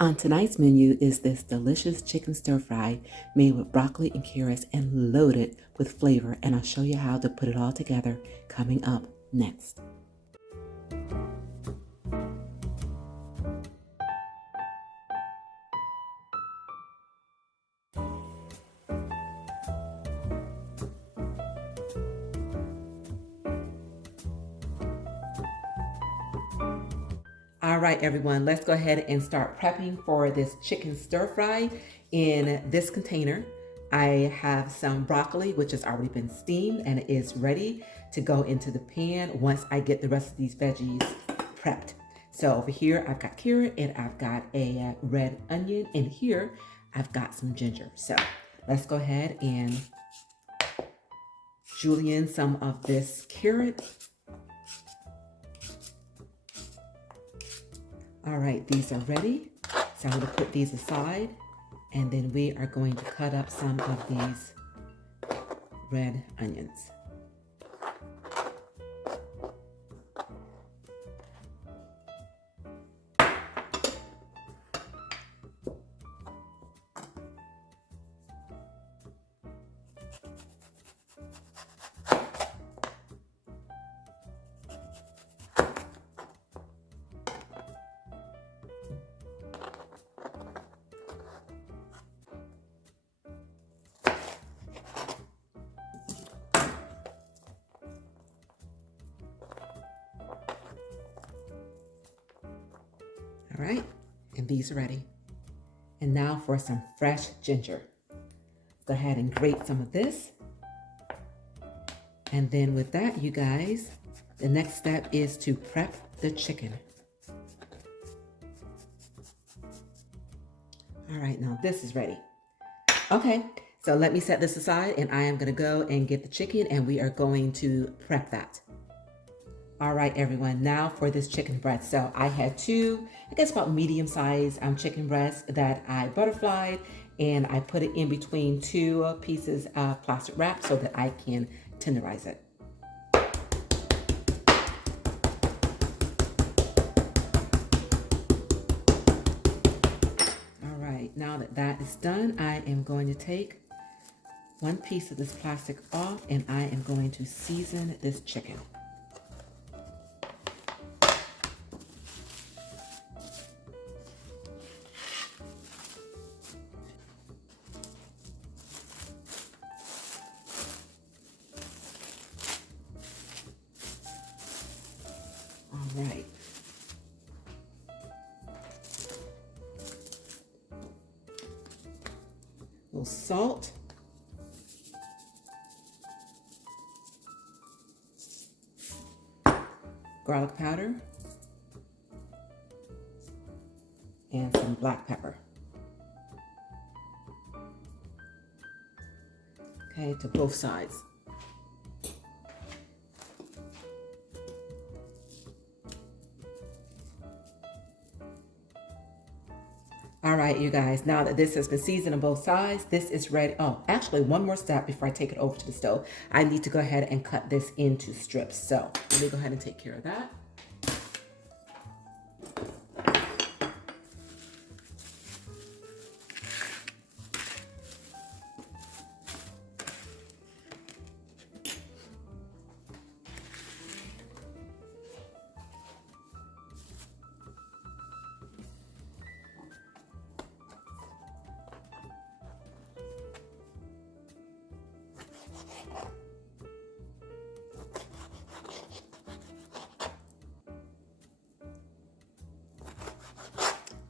On tonight's menu is this delicious chicken stir fry made with broccoli and carrots and loaded with flavor, and I'll show you how to put it all together coming up next. All right, everyone, let's go ahead and start prepping for this chicken stir fry. In this container, I have some broccoli, which has already been steamed and is ready to go into the pan once I get the rest of these veggies prepped. So over here, I've got carrot and I've got a red onion, and here I've got some ginger. So let's go ahead and julienne some of this carrot. All right, these are ready. So I'm gonna put these aside, and then we are going to cut up some of these red onions. All right, and these are ready. And now for some fresh ginger. Go ahead and grate some of this. And then with that, you guys, the next step is to prep the chicken. All right, now this is ready. Okay, so let me set this aside, and I am gonna go and get the chicken, and we are going to prep that. All right, everyone, now for this chicken breast. So I had two, I guess about medium-sized chicken breasts that I butterflied, and I put it in between two pieces of plastic wrap so that I can tenderize it. All right, now that that is done, I am going to take one piece of this plastic off, and I am going to season this chicken. All right. A little salt. Garlic powder. And some black pepper. Okay, to both sides. All right, you guys, now that this has been seasoned on both sides, this is ready. Oh, actually, one more step before I take it over to the stove. I need to go ahead and cut this into strips. So let me go ahead and take care of that.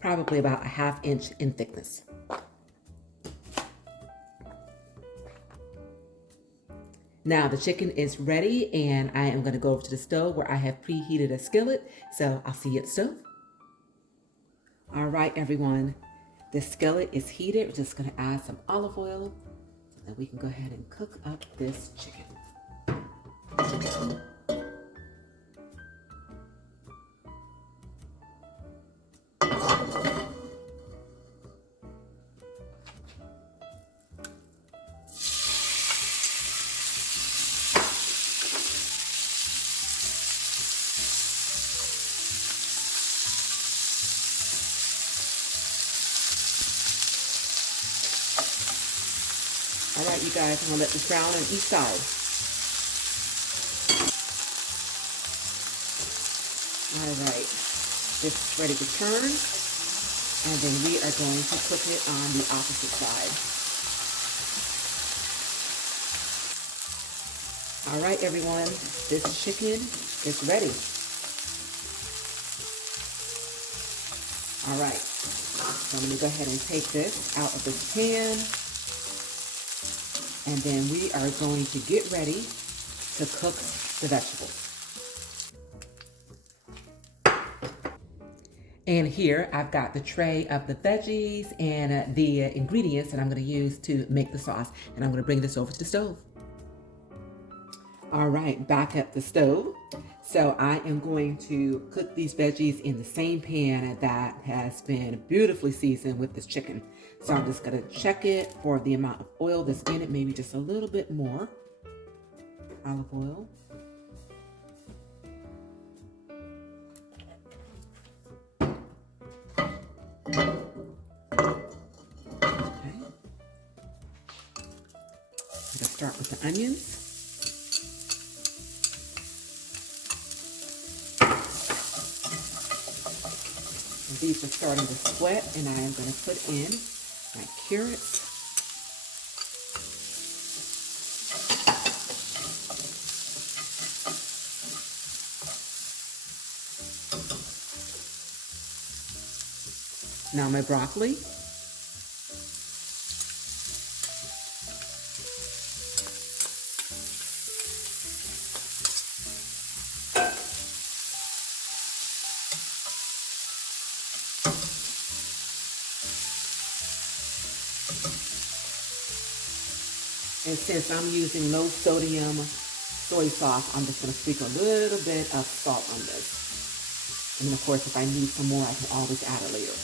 Probably about a 1/2 inch in thickness. Now the chicken is ready, and I am going to go over to the stove where I have preheated a skillet. So I'll see you at the stove. All right, everyone, the skillet is heated. We're just going to add some olive oil so that we can go ahead and cook up this chicken. All right, you guys, I'm gonna let this brown on each side. All right, this is ready to turn, and then we are going to cook it on the opposite side. All right, everyone, this chicken is ready. All right, so I'm gonna go ahead and take this out of this pan, and then we are going to get ready to cook the vegetables. And here I've got the tray of the veggies and the ingredients that I'm going to use to make the sauce. And I'm going to bring this over to the stove. All right, back at the stove. So I am going to cook these veggies in the same pan that has been beautifully seasoned with this chicken. So I'm just going to check it for the amount of oil that's in it, maybe just a little bit more olive oil. Let's start with the onions. And these are starting to sweat, and I am going to put in my carrots. Now my broccoli. And since I'm using low sodium soy sauce, I'm just going to sprinkle a little bit of salt on this. And then of course, if I need some more, I can always add it later.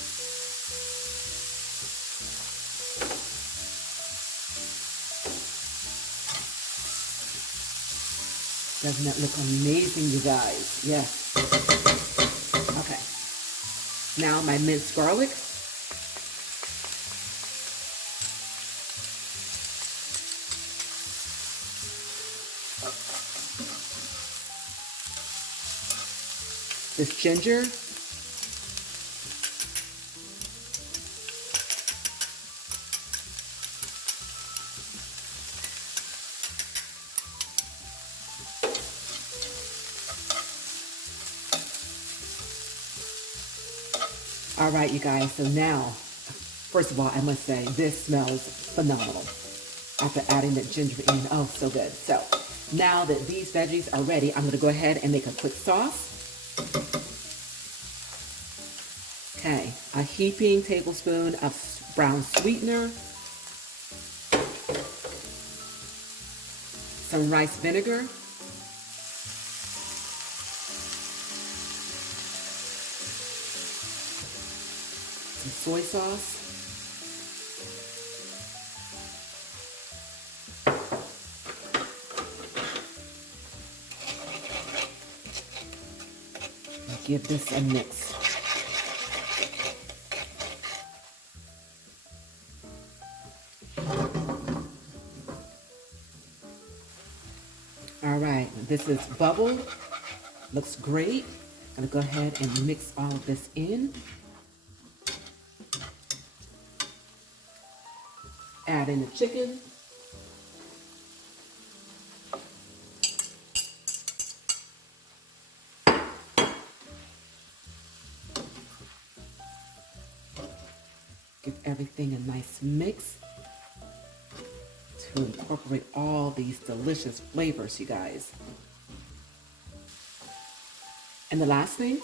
Doesn't that look amazing, you guys? Yes. Okay. Now my minced garlic. This ginger. All right, you guys, so now, first of all, I must say, this smells phenomenal after adding that ginger in. Oh, so good. So now that these veggies are ready, I'm gonna go ahead and make a quick sauce. Okay, a heaping tablespoon of brown sweetener, some rice vinegar, some soy sauce, and give this a mix. All right, this is bubbled, looks great. I'm gonna go ahead and mix all of this in. Add in the chicken. Give everything a nice mix to incorporate all these delicious flavors, you guys. And the last thing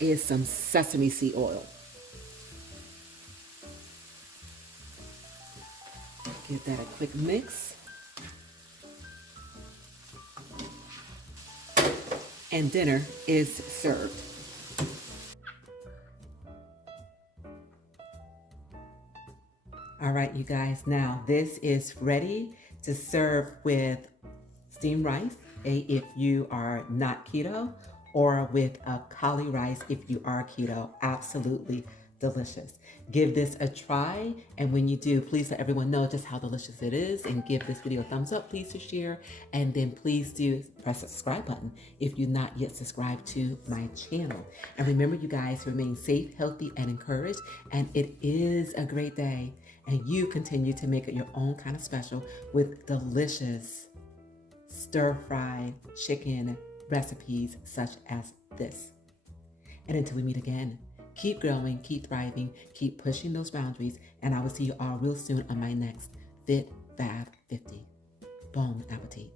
is some sesame seed oil. Give that a quick mix. And dinner is served. All right, you guys, now this is ready to serve with steamed rice, if you are not keto, or with a cauli rice if you are keto. Absolutely delicious. Give this a try, and when you do, please let everyone know just how delicious it is, and give this video a thumbs up, please, to share, and then please do press the subscribe button if you're not yet subscribed to my channel. And remember, you guys, to remain safe, healthy, and encouraged, and it is a great day, and you continue to make it your own kind of special with delicious stir-fried chicken recipes such as this. And until we meet again, keep growing, keep thriving, keep pushing those boundaries, and I will see you all real soon on my next Fit Fab 50. Bon appetit.